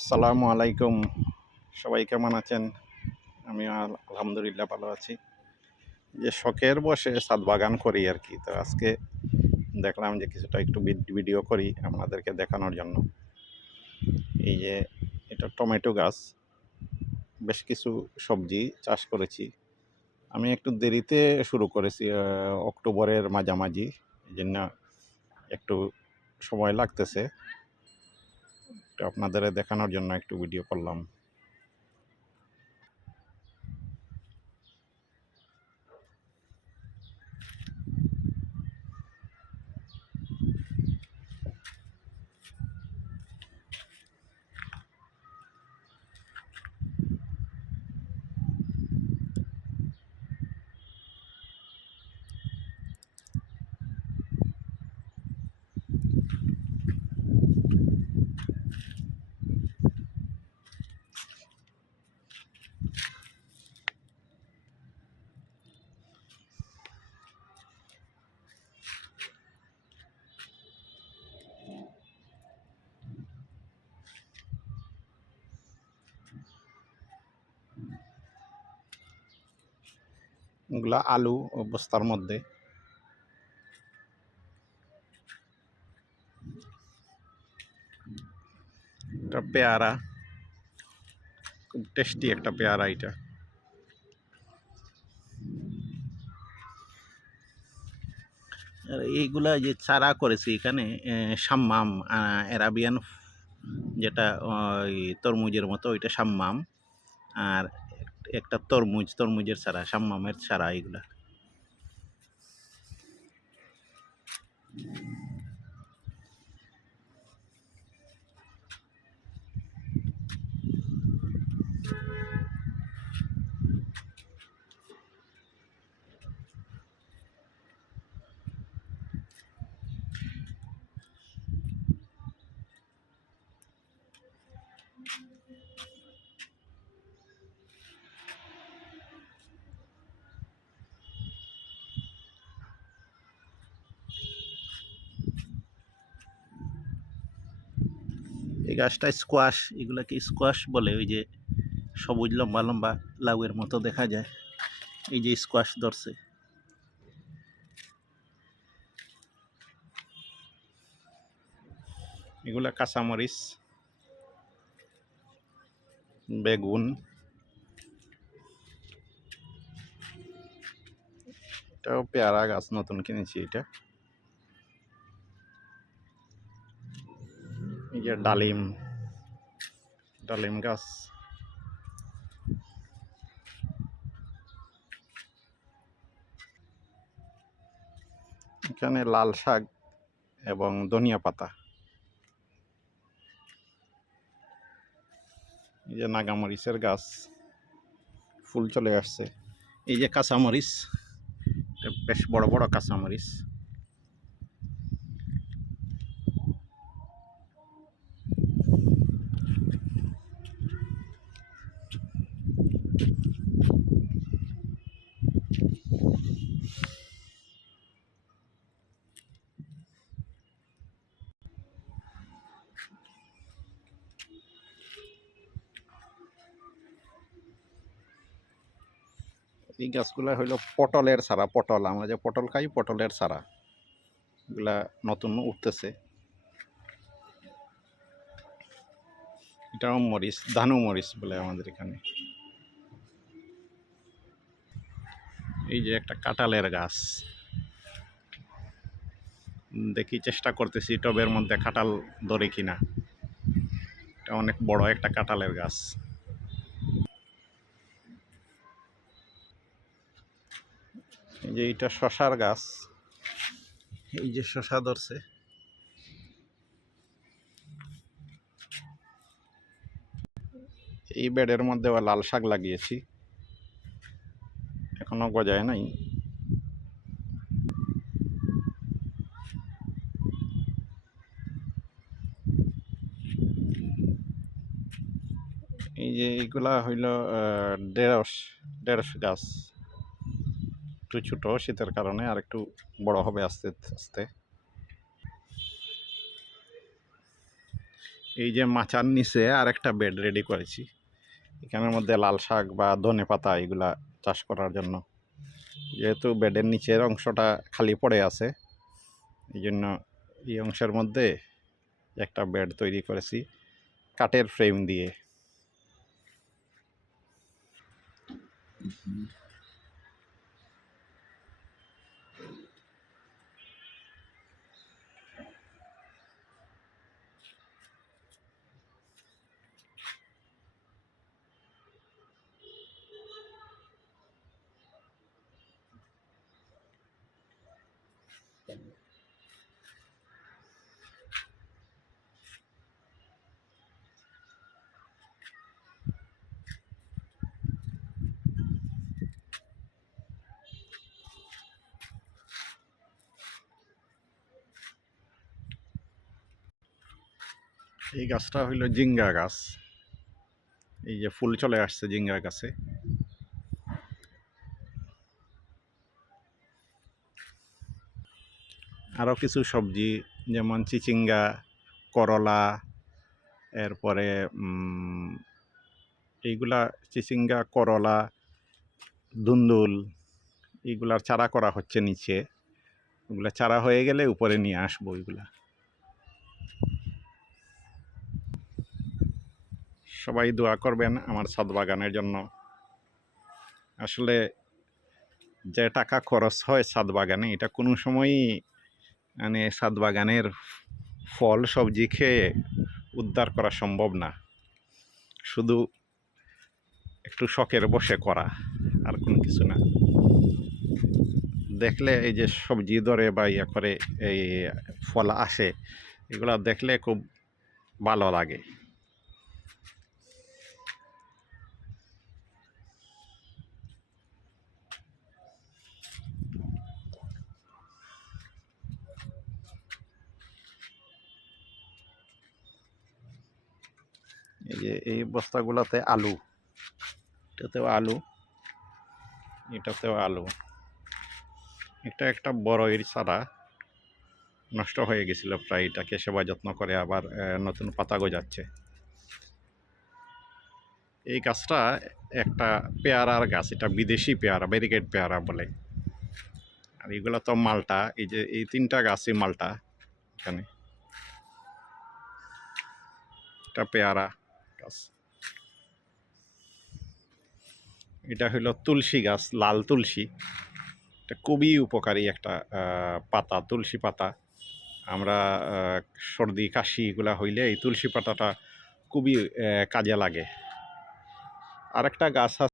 আসসালামু আলাইকুম। সবাই কেমন আছেন? আমি আল- আলহামদুলিল্লাহ ভালো আছি। যে শখের বসে ছাদ বাগান করি আর কি। তো আজকে দেখলাম যে কিছুটা একটু ভিড- ভিডিও করি আপনাদেরকে দেখানোর জন্য। এই যে এটা টমেটো গাছ। বেশ কিছু সবজি চাষ করেছি। আমি একটু দেরিতে শুরু করেছি অক্টোবরের মাঝামাঝি। এই জন্য একটু সময় লাগতেছে। আপনাদের দেখানোর জন্য একটু ভিডিও করলাম। এগুলা আলু বস্তার মধ্যে। একটা পেয়ারা, খুব টেস্টি একটা পেয়ারা এটা। আর এইগুলা যে চারা করেছি এখানে সাম্মাম অ্যারাবিয়ান যেটা, ওই তরমুজের মতো, ওইটা সাম্মাম। আর একটা তরমুজ তরমুজের চারা সাম্মামের চারা এগুলা। এই গাছটা স্কোয়াশ এগুলাকে স্কোয়াশ বলে, ওই যে সবুজ লম্বা লম্বা লাউয়ের মতো দেখা যায়। এই যে স্কোয়াশ ধরছে। এগুলা কাঁচামরিচ, বেগুন। এটাও পেয়ারা গাছ নতুন কিনেছি এটা। যে ডালিম ডালিম গাছ। এখানে লাল শাক এবং ধনিয়া পাতা। এই যে নাগামরিচের গাছ, ফুল চলে আসছে। এই যে কাঁচামরিচ বেশ বড় বড় কাঁচামরিচ। এই গাছগুলা হইল পটলের সারা পটল, আমরা যে পটল খাই পটলের সারা এগুলা নতুন উঠতেছে। এটাও মরিচ ধানু মরিচ বলে আমাদের এখানে। এই যে একটা কাঁঠালের গাছ। দেখি চেষ্টা করতেছি টবের মধ্যে কাঁঠাল ধরে কিনা। এটা অনেক বড় একটা কাঁঠালের গাছ। এই যে এটা শশার গাছ। এই যে শশা ধরছে। এই বেডের মধ্যে লাল শাক লাগিয়েছি। এখনও গজায় নাই। এই যে এইগুলা হইল ঢেঁড়স ঢেঁড়স গাছ। একটু ছোট শীতের কারণে আর একটু বড় হবে আস্তে আস্তে। এই যে মাচার নিচে আর একটা বেড রেডি করেছি। এখানের মধ্যে লাল শাক বা ধনে পাতা এগুলা চাষ করার জন্য। যেহেতু বেডের নিচের অংশটা খালি পড়ে আছে, এই জন্য এই অংশের মধ্যে একটা বেড তৈরি করেছি কাঠের ফ্রেম দিয়ে। এই গাছটা হইল জিঙ্গা গাছ। এই যে ফুল চলে আসছে জিঙ্গা গাছে। আরও কিছু সবজি, যেমন চিচিঙ্গা, করলা, এরপরে এইগুলা চিচিঙ্গা, করলা দুন্দুল এইগুলার চারা করা হচ্ছে নিচে। ওগুলা চারা হয়ে গেলে উপরে নিয়ে আসব ওইগুলা। সবাই দোয়া করবেন আমার ছাদ বাগানের জন্য। আসলে যে টাকা খরচ হয় ছাদ বাগানে এটা কোনো সময়ই মানে ছাদ বাগানের ফল, সবজি খেয়ে উদ্ধার করা সম্ভব না। শুধু একটু শখের বসে করা, আর কোনো কিছু না। দেখলে এই যে সবজি ধরে বা ইয়ে করে এই ফল আসে, এগুলো দেখলে খুব ভালো লাগে। যে এই বস্তাগুলোতে আলু, এটাতেও আলু এটাতেও আলু। এটা একটা বড় এর চারা, নষ্ট হয়ে গেছিল প্রায়, এটাকে সেবা যত্ন করে আবার নতুন পাতা গজাচ্ছে। এই গাছটা একটা পেয়ারার গাছ, এটা বিদেশি পেয়ারা, ব্যারিকেড পেয়ারা বলে। আর এগুলো তো মালটা, এই যে, এই তিনটা গাছই মালটা এখানে। এটা পেয়ারা। গাছ। এটা হলো তুলসী গাছ, লাল তুলসী। এটা খুবই উপকারী একটা পাতা, তুলসী পাতা। আমরা সর্দি, কাশি এগুলা হইলে এই তুলসী পাতাটা খুবই কাজে লাগে। আরেকটা গাছ আছে